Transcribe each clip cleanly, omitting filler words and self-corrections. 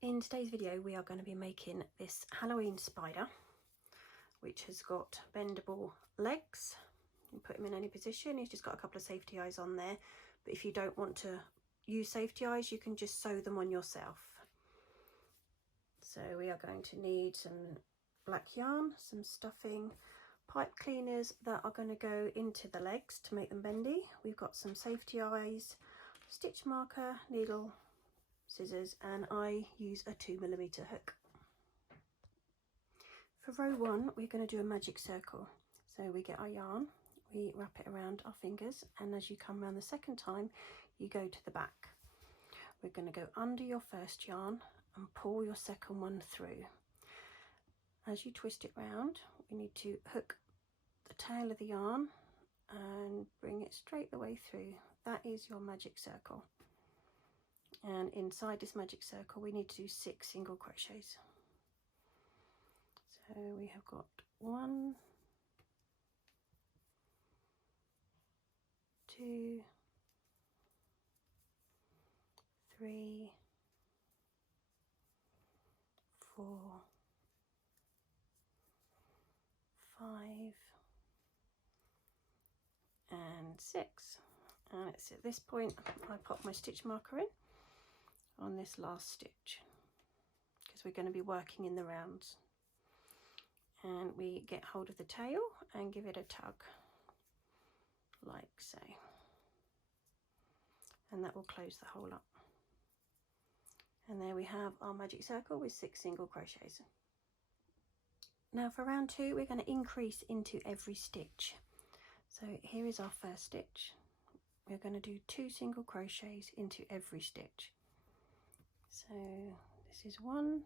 In today's video we are going to be making this Halloween spider, which has got bendable legs. You put him in any position. He's just got a couple of safety eyes on there, but if you don't want to use safety eyes you can just sew them on yourself. So we are going to need some black yarn, some stuffing, pipe cleaners that are going to go into the legs to make them bendy. We've got some safety eyes, stitch marker, needle, scissors, and I use a 2mm hook. For row 1 we're going to do a magic circle. So we get our yarn, we wrap it around our fingers, and as you come around the second time you go to the back. We're going to go under your first yarn and pull your second one through. As you twist it round, we need to hook the tail of the yarn and bring it straight the way through. That is your magic circle. And inside this magic circle we need to do 6 single crochets. So we have got 1, 2, 3, 4, 5 and 6, and it's at this point I pop my stitch marker in on this last stitch because we're going to be working in the rounds, and we get hold of the tail and give it a tug like so, and that will close the hole up. And there we have our magic circle with 6 single crochets. Now for round 2 we're going to increase into every stitch. So here is our first stitch. We're going to do 2 single crochets into every stitch. So this is 1,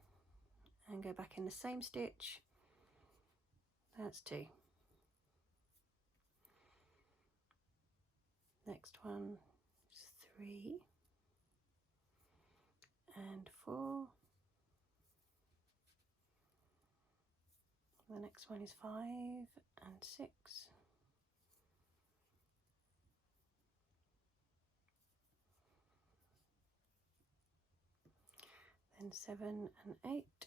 and go back in the same stitch. That's 2. Next one is 3 and 4. The next one is 5 and 6. Then 7 and 8.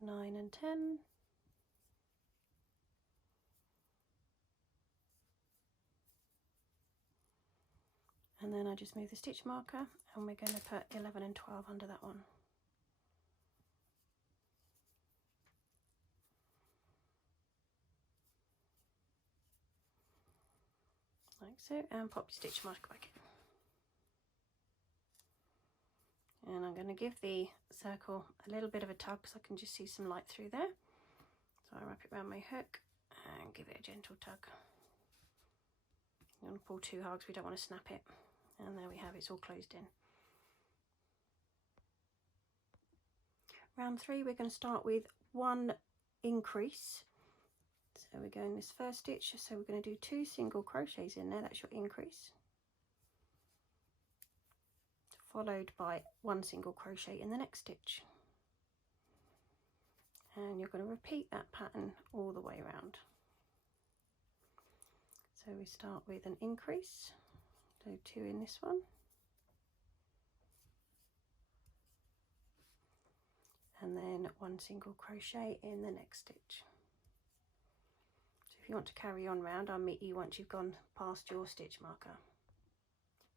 9 and 10. And then I just move the stitch marker and we're going to put 11 and 12 under that one. Like so, and pop your stitch marker back in. And I'm going to give the circle a little bit of a tug because I can just see some light through there. So I wrap it around my hook and give it a gentle tug. You want to pull too hard because we don't want to snap it. And there we have it, it's all closed in. Round 3 we're going to start with 1 increase. So we're going this first stitch, so we're going to do 2 single crochets in there, that's your increase, followed by 1 single crochet in the next stitch, and you're going to repeat that pattern all the way around. So we start with an increase, so 2 in this one, and then 1 single crochet in the next stitch. If you want to carry on round, I'll meet you once you've gone past your stitch marker.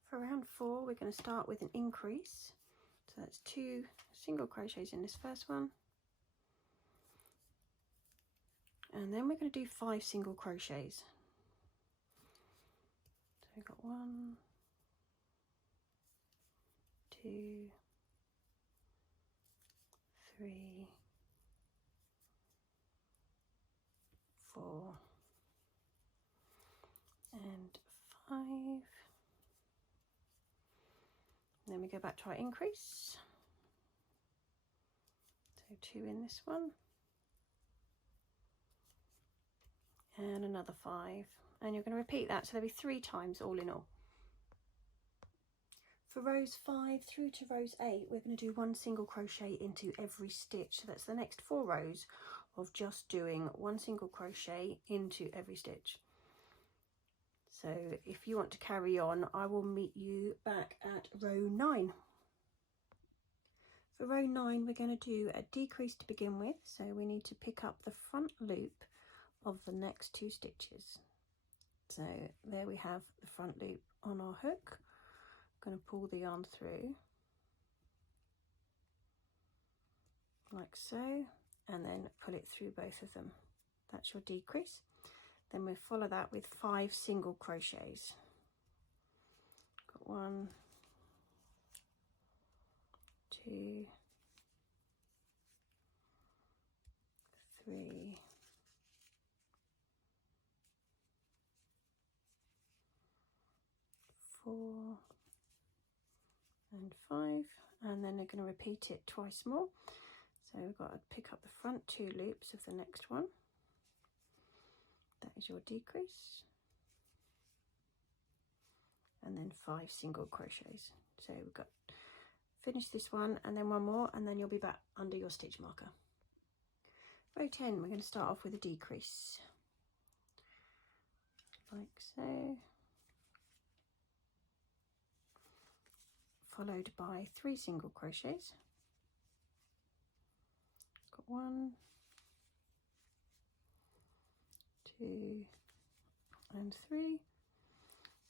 For round 4 we're going to start with an increase, so that's 2 single crochets in this first one, and then we're going to do 5 single crochets. So we've got 1, 2, 3, 4 and 5. And then we go back to our increase, so 2 in this one and another 5, and you're going to repeat that, so there'll be 3 times all in all. For rows 5 through to rows 8 we're going to do 1 single crochet into every stitch, so that's the next 4 rows, of just doing 1 single crochet into every stitch. So if you want to carry on, I will meet you back at row 9. For row 9, we're going to do a decrease to begin with, so we need to pick up the front loop of the next 2 stitches. So there we have the front loop on our hook. I'm going to pull the yarn through like so, and then pull it through both of them. That's your decrease. Then we follow that with 5 single crochets. Got 1, 2, 3, 4 and 5, and then they're going to repeat it twice more. So we've got to pick up the front 2 loops of the next one. That is your decrease, and then 5 single crochets. So we've got finish this one and then 1 more, and then you'll be back under your stitch marker. Row 10, we're going to start off with a decrease like so, followed by 3 single crochets. Got 1, 2 and 3,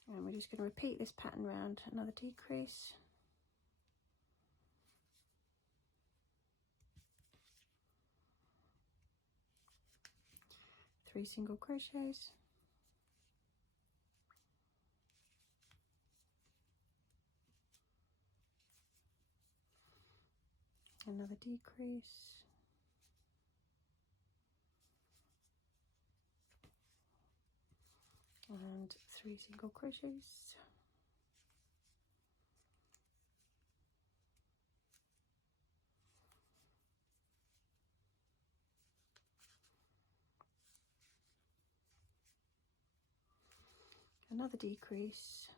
and we're just going to repeat this pattern round. Another decrease, 3 single crochets, another decrease, and 3 single crochets, another decrease,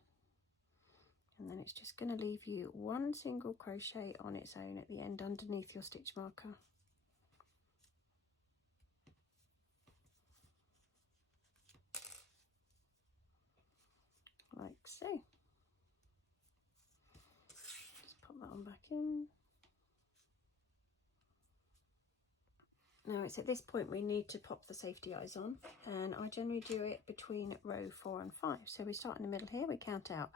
and then it's just going to leave you 1 single crochet on its own at the end underneath your stitch marker. Like so. Just pop that one back in. Now it's at this point we need to pop the safety eyes on, and I generally do it between row 4 and 5. So we start in the middle here, we count out.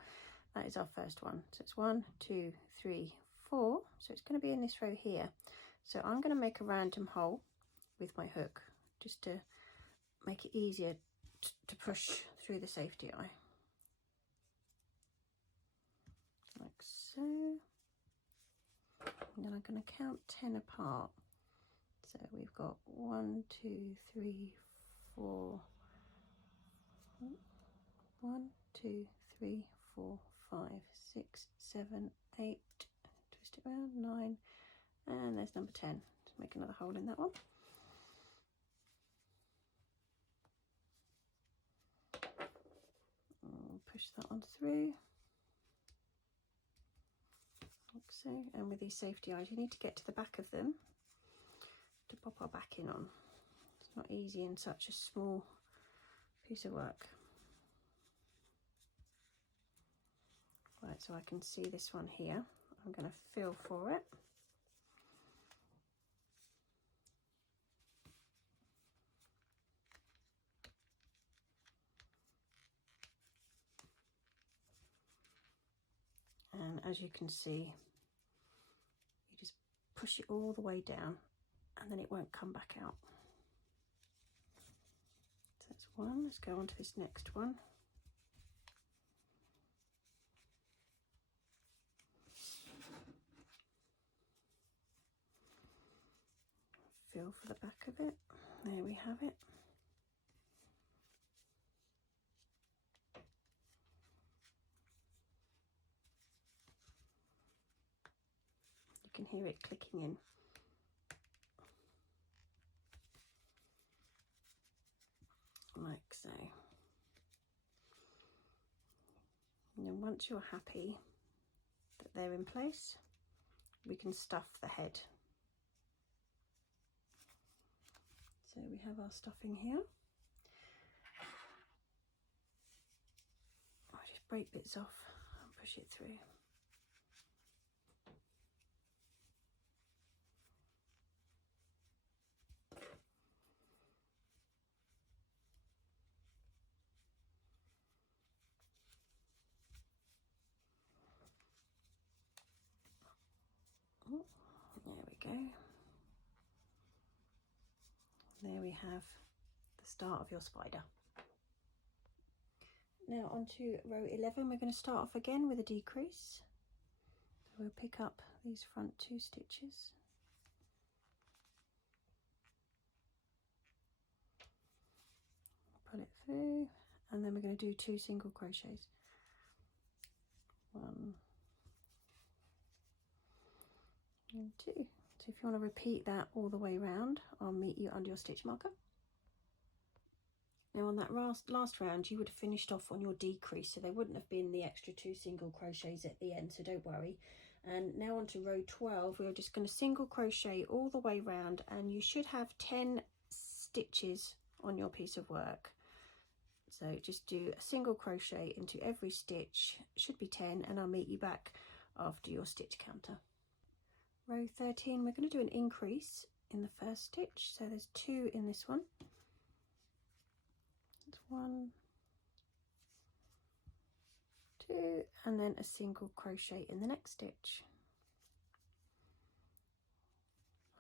That is our first one. So it's 1, 2, 3, 4. So it's going to be in this row here. So I'm going to make a random hole with my hook just to make it easier to push through the safety eye. Like so. And then I'm going to count 10 apart. So we've got 1, 2, 3, 4. 1, 2, 3, 4, 5, 6, 7, 8. Twist it around, 9, and there's number 10. Just make another hole in that one. And push that one through. Like so. And with these safety eyes, you need to get to the back of them to pop our backing on. It's not easy in such a small piece of work. Right, so I can see this one here. I'm going to feel for it. And as you can see, you just push it all the way down and then it won't come back out. So that's one. Let's go on to this next one. Feel for the back of it. There we have it. You can hear it clicking in. Like so. And then once you're happy that they're in place, we can stuff the head. we have our stuffing here. I'll just break bits off and push it through. Oh, there we go. There we have the start of your spider. Now onto row 11, we're going to start off again with a decrease. So we'll pick up these front 2 stitches. Pull it through, and then we're going to do 2 single crochets. 1 and 2. So if you want to repeat that all the way around, I'll meet you under your stitch marker. Now on that last round, you would have finished off on your decrease, so there wouldn't have been the extra 2 single crochets at the end, so don't worry. And now on to row 12, we're just going to single crochet all the way round, and you should have 10 stitches on your piece of work. So just do a single crochet into every stitch, it should be 10, and I'll meet you back after your stitch counter. Row 13, we're going to do an increase in the first stitch, so there's 2 in this one. That's 1, 2, and then a single crochet in the next stitch,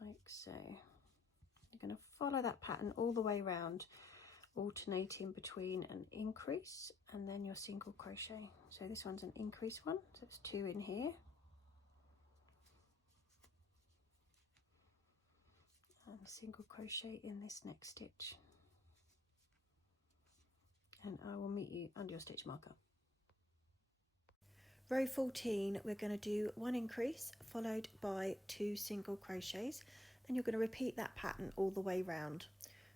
like so. You're going to follow that pattern all the way around, alternating between an increase and then your single crochet. So this one's an increase one, so it's 2 in here, and a single crochet in this next stitch, and I will meet you under your stitch marker. Row 14, we're going to do 1 increase followed by 2 single crochets, and you're going to repeat that pattern all the way round.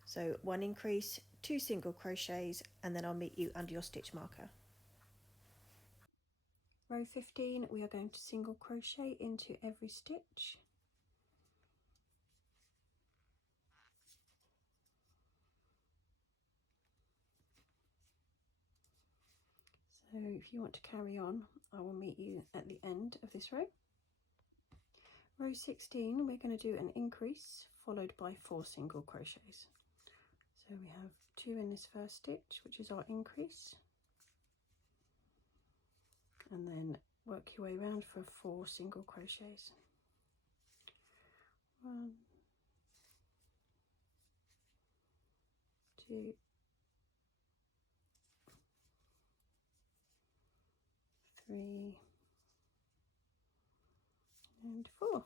So 1 increase, 2 single crochets, and then I'll meet you under your stitch marker. Row 15, we are going to single crochet into every stitch. So if you want to carry on, I will meet you at the end of this row. Row 16, we're going to do an increase followed by 4 single crochets. So we have 2 in this first stitch, which is our increase, and then work your way around for 4 single crochets. 1, 2, 3, and 4,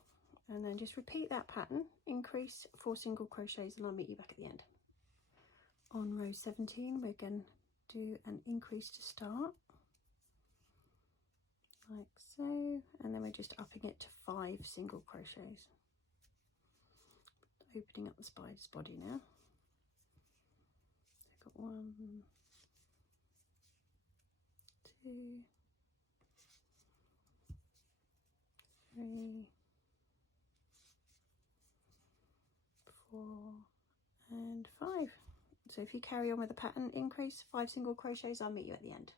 and then just repeat that pattern, increase, 4 single crochets, and I'll meet you back at the end. On row 17, we're going to do an increase to start, like so, and then we're just upping it to 5 single crochets, opening up the spider's body now. So I've got 1, 2, 3, 4, and 5. So if you carry on with the pattern, increase, 5 single crochets, I'll meet you at the end.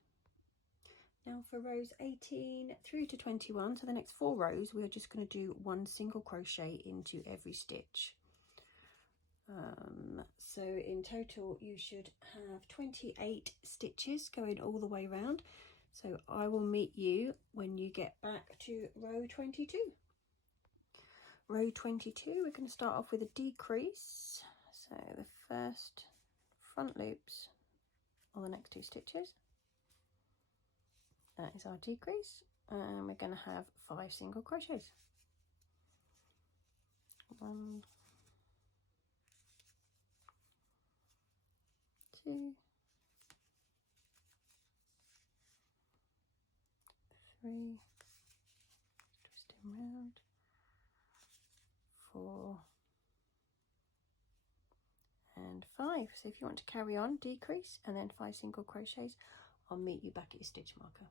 Now for rows 18 through to 21, so the next 4 rows, we are just going to do 1 single crochet into every stitch. So in total you should have 28 stitches going all the way around. So I will meet you when you get back to row 22. Row 22, we're going to start off with a decrease. So the first front loops or the next 2 stitches, that is our decrease, and we're going to have 5 single crochets. 1, 2, 3, twisting round, 4, and 5. So if you want to carry on, decrease and then 5 single crochets, I'll meet you back at your stitch marker.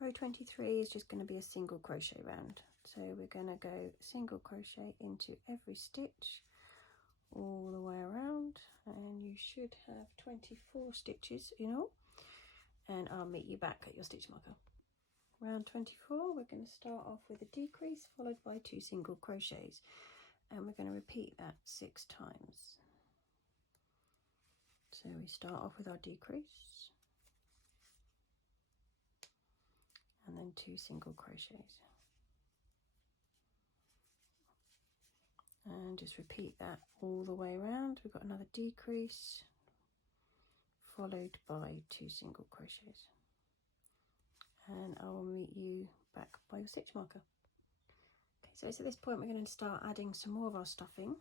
Row 23 is just going to be a single crochet round, so we're going to go single crochet into every stitch, all the way around, and you should have 24 stitches in all, and I'll meet you back at your stitch marker. Round 24, we're going to start off with a decrease followed by 2 single crochets, and we're going to repeat that 6 times. So we start off with our decrease and then 2 single crochets, and just repeat that all the way around. We've got another decrease followed by 2 single crochets, and I will meet you back by your stitch marker. Okay, so it's at this point we're going to start adding some more of our stuffing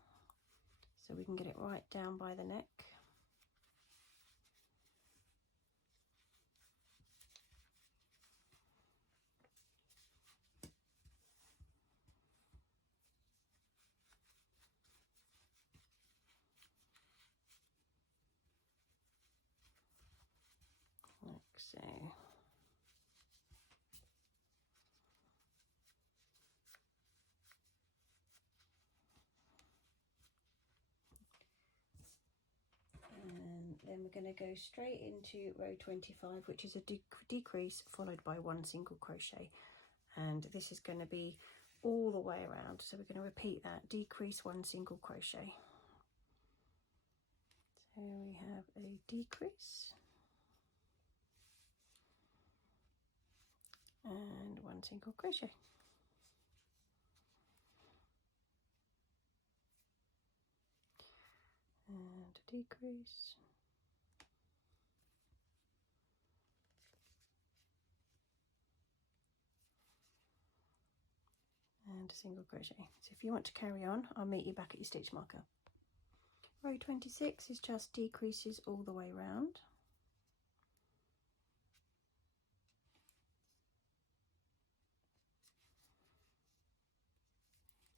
so we can get it right down by the neck. Like so. And then we're going to go straight into row 25, which is a decrease followed by 1 single crochet, and this is going to be all the way around, so we're going to repeat that, decrease 1 single crochet. So we have a decrease and 1 single crochet, and a decrease, and a single crochet. So if you want to carry on, I'll meet you back at your stitch marker. Row 26 is just decreases all the way around.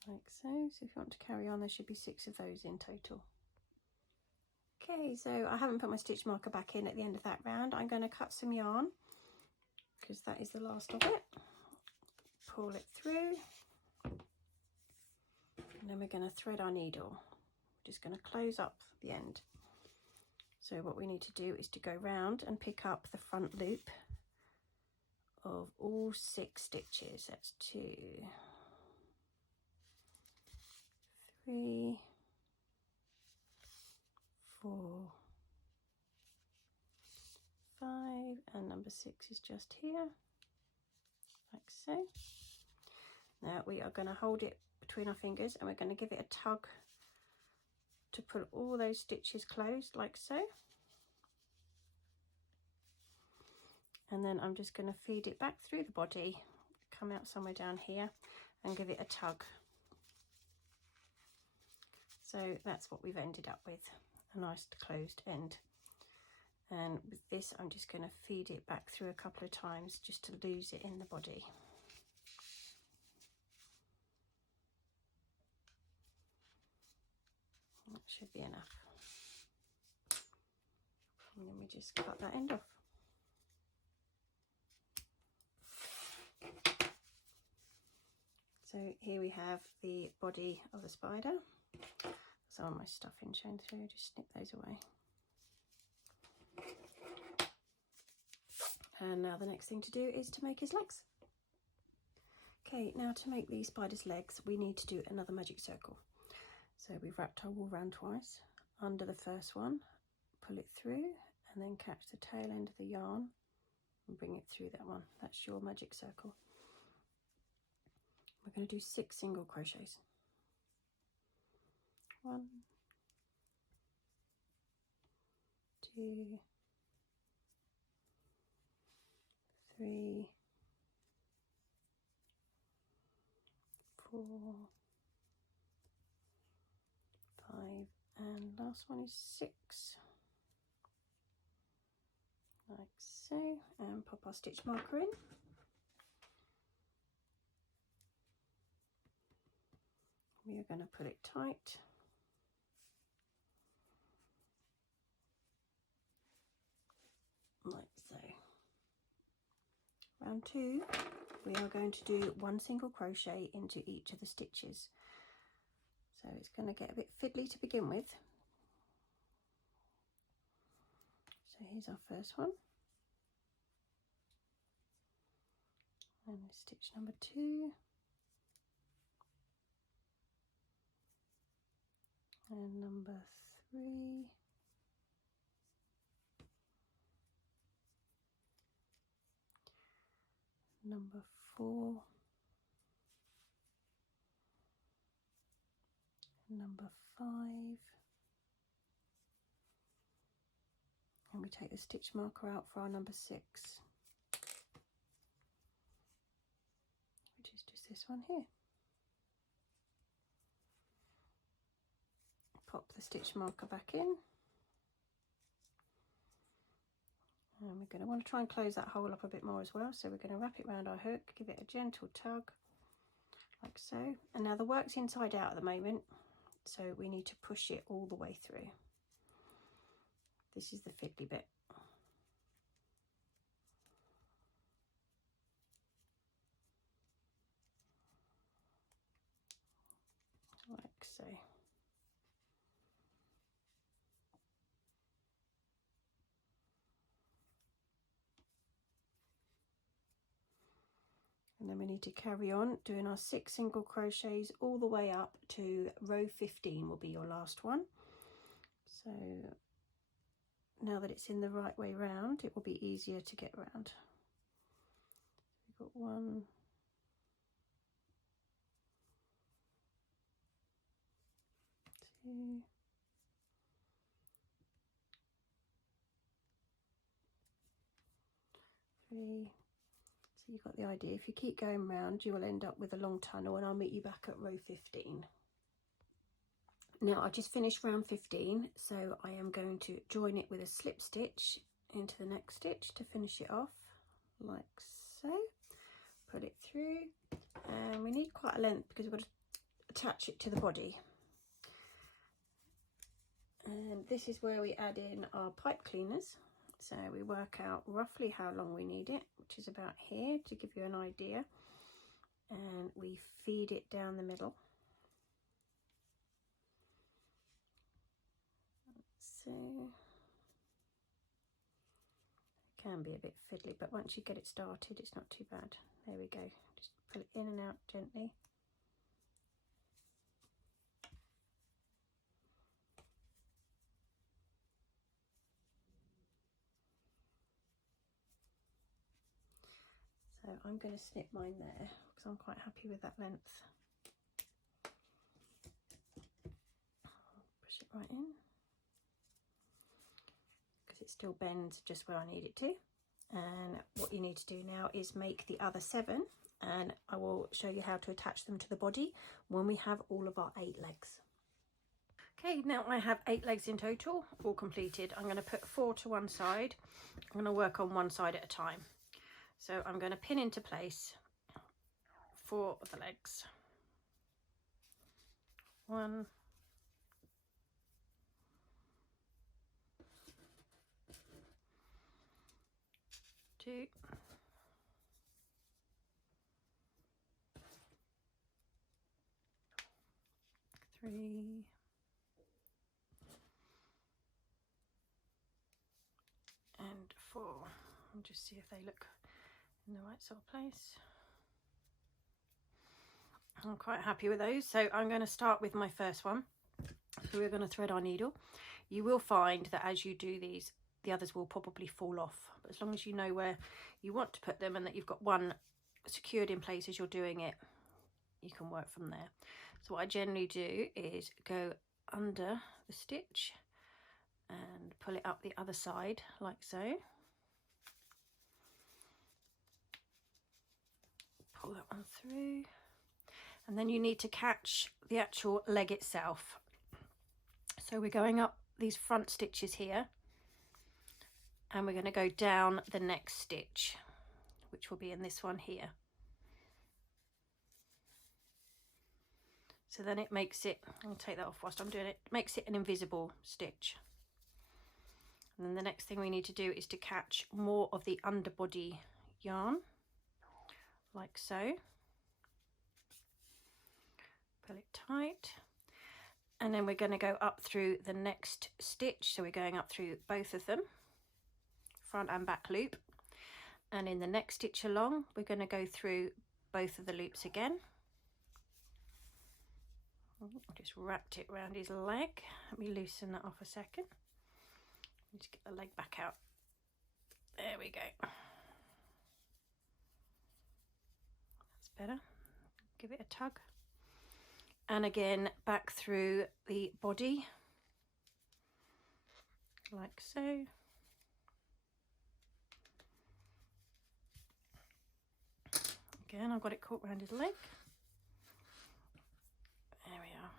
Like so. So if you want to carry on, there should be 6 of those in total. Okay, so I haven't put my stitch marker back in at the end of that round. I'm going to cut some yarn because that is the last of it. Pull it through, and then we're going to thread our needle. Just going to close up the end. So what we need to do is to go round and pick up the front loop of all 6 stitches. That's 2, 3, 4, 5, and number 6 is just here, like so. Now we are going to hold it between our fingers and we're going to give it a tug to pull all those stitches closed, like so. And then I'm just going to feed it back through the body, come out somewhere down here and give it a tug. So that's what we've ended up with, a nice closed end. And with this, I'm just going to feed it back through a couple of times just to lose it in the body. That should be enough. And then we just cut that end off. So here we have the body of the spider. Some of my stuffing shown through, just snip those away. And now the next thing to do is to make his legs. Okay, now to make the spider's legs, we need to do another magic circle. So we've wrapped our wool round twice. Under the first one, pull it through, and then catch the tail end of the yarn and bring it through that one. That's your magic circle. We're going to do 6 single crochets. 1, 2, 3, 4, 5, and last one is 6. Like so, and pop our stitch marker in. We are going to put it tight. Like so. Round 2, we are going to do 1 single crochet into each of the stitches. So it's going to get a bit fiddly to begin with. So here's our first one. And stitch number 2. And number 3. Number 4. Number 5. And we take the stitch marker out for our number 6, which is just this one here. Pop the stitch marker back in, and we're going to want to try and close that hole up a bit more as well, so we're going to wrap it around our hook, give it a gentle tug like so. And now the work's inside out at the moment, so we need to push it all the way through. This is the fiddly bit. Like so. And then we need to carry on doing our 6 single crochets all the way up to row 15 will be your last one. So now that it's in the right way round, it will be easier to get round. We've got 1, 2, 3. So you've got the idea. If you keep going round, you will end up with a long tunnel, and I'll meet you back at row 15. Now I just finished round 15, so I am going to join it with a slip stitch into the next stitch to finish it off, like so. Put it through, and we need quite a length because we've got to attach it to the body. And this is where we add in our pipe cleaners. So we work out roughly how long we need it, which is about here to give you an idea. And we feed it down the middle. So it can be a bit fiddly, but once you get it started, it's not too bad. There we go. Just pull it in and out gently. So I'm going to snip mine there because I'm quite happy with that length. Push it right in because it still bends just where I need it to. And what you need to do now is make the other 7, and I will show you how to attach them to the body when we have all of our 8 legs. Okay, now I have 8 legs in total, all completed. I'm going to put 4 to one side. I'm going to work on one side at a time. So I'm going to pin into place 4 of the legs. 1, 2, 3, 4. I'll just see if they look in the right sort of place. I'm quite happy with those. So I'm going to start with my first one. So we're going to thread our needle. You will find that as you do these, the others will probably fall off. But as long as you know where you want to put them and that you've got one secured in place as you're doing it, you can work from there. So what I generally do is go under the stitch and pull it up the other side like so. Pull that one through. And then you need to catch the actual leg itself. So we're going up these front stitches here, and we're going to go down the next stitch, which will be in this one here. So then it makes it, I'll take that off whilst I'm doing it, makes it an invisible stitch. And then the next thing we need to do is to catch more of the underbody yarn, like so. Pull it tight. And then we're going to go up through the next stitch. So we're going up through both of them, front and back loop. And in the next stitch along, we're going to go through both of the loops again. I just wrapped it around his leg. Let me loosen that off a second. Just get the leg back out. There we go. That's better. Give it a tug. And again, back through the body, like so. Again, I've got it caught around his leg. There we are.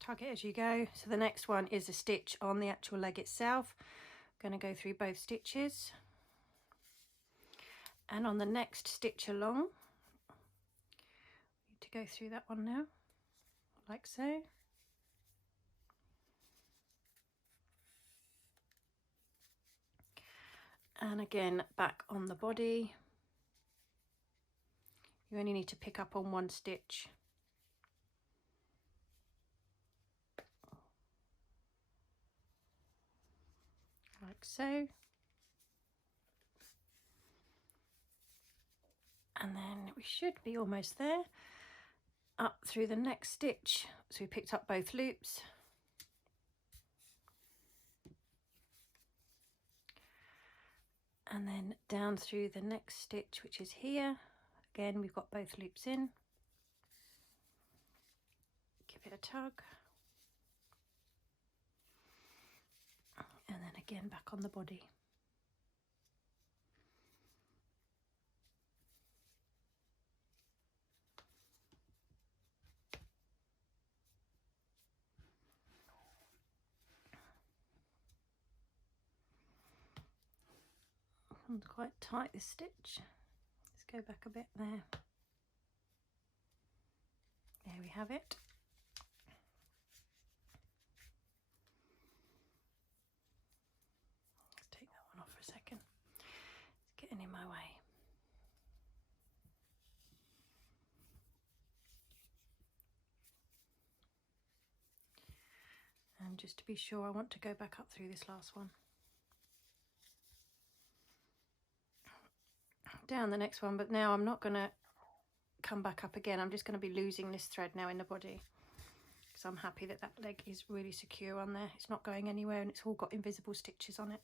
Tug it as you go. So the next one is a stitch on the actual leg itself. I'm going to go through both stitches. And on the next stitch along, need to go through that one now, like so. And again, back on the body. You only need to pick up on one stitch. Like so. And then we should be almost there. Up through the next stitch. So we picked up both loops. And then down through the next stitch, which is here. Again, we've got both loops in. Give it a tug. And then again back on the body. It's quite tight, this stitch. Let's go back a bit there. There we have it. Let's take that one off for a second. It's getting in my way. And just to be sure, I want to go back up through this last one. Down the next one, but now I'm not going to come back up again. I'm just going to be losing this thread now in the body, because I'm happy that that leg is really secure on there. It's not going anywhere and it's all got invisible stitches on it.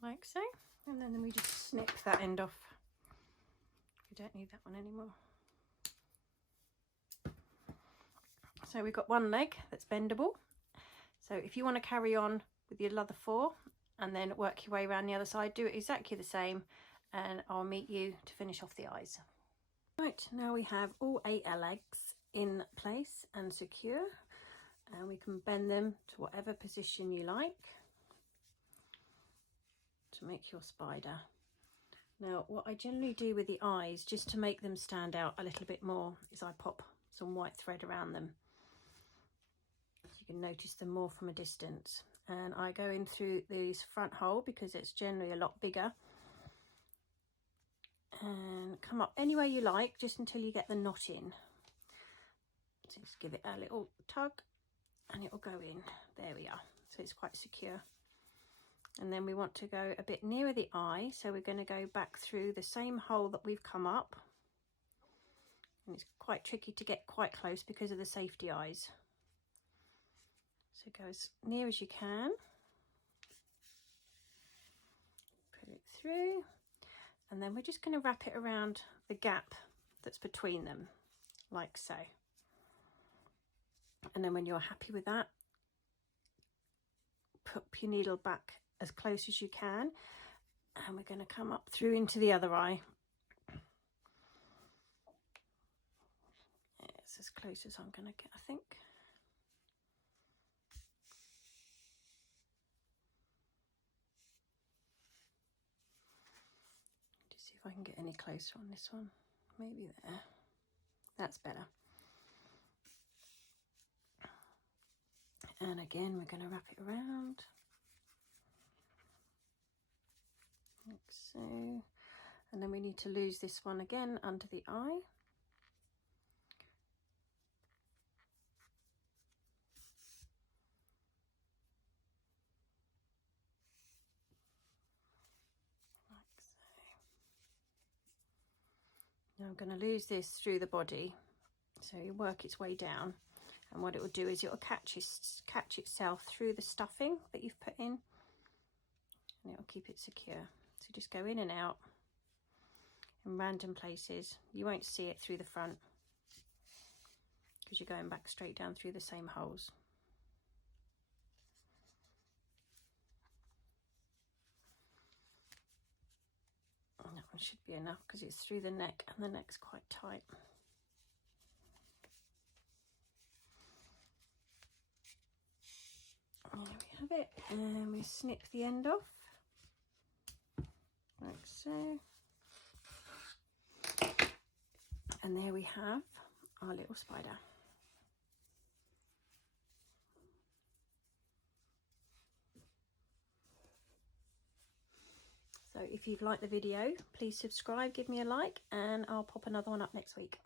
Like so. And then we just snip that end off. We don't need that one anymore. So we've got one leg that's bendable. So if you want to carry on with your other 4 and then work your way around the other side, do it exactly the same, and I'll meet you to finish off the eyes. Right, now we have all 8 legs in place and secure, and we can bend them to whatever position you like to make your spider. Now what I generally do with the eyes, just to make them stand out a little bit more, is I pop some white thread around them. You can notice them more from a distance, and I go in through this front hole because it's generally a lot bigger, and come up any way you like just until you get the knot in. So just give it a little tug and it will go in. There we are. So it's quite secure. And then we want to go a bit nearer the eye, so we're going to go back through the same hole that we've come up, and it's quite tricky to get quite close because of the safety eyes. So go as near as you can, put it through, and then we're just going to wrap it around the gap that's between them, like so. And then when you're happy with that, put your needle back as close as you can, and we're going to come up through into the other eye. It's as close as I'm going to get, I think. Just see if I can get any closer on this one. Maybe there. That's better. And again, we're going to wrap it around. Like so. And then we need to lose this one again under the eye. Like so. Now I'm going to lose this through the body, so you work its way down, and what it will do is it will catch itself through the stuffing that you've put in, and it will keep it secure. So just go in and out in random places. You won't see it through the front because you're going back straight down through the same holes. And that one should be enough because it's through the neck, and the neck's quite tight. There we have it, and we snip the end off like so. And there we have our little spider. So if you've liked the video, please subscribe, give me a like, and I'll pop another one up next week.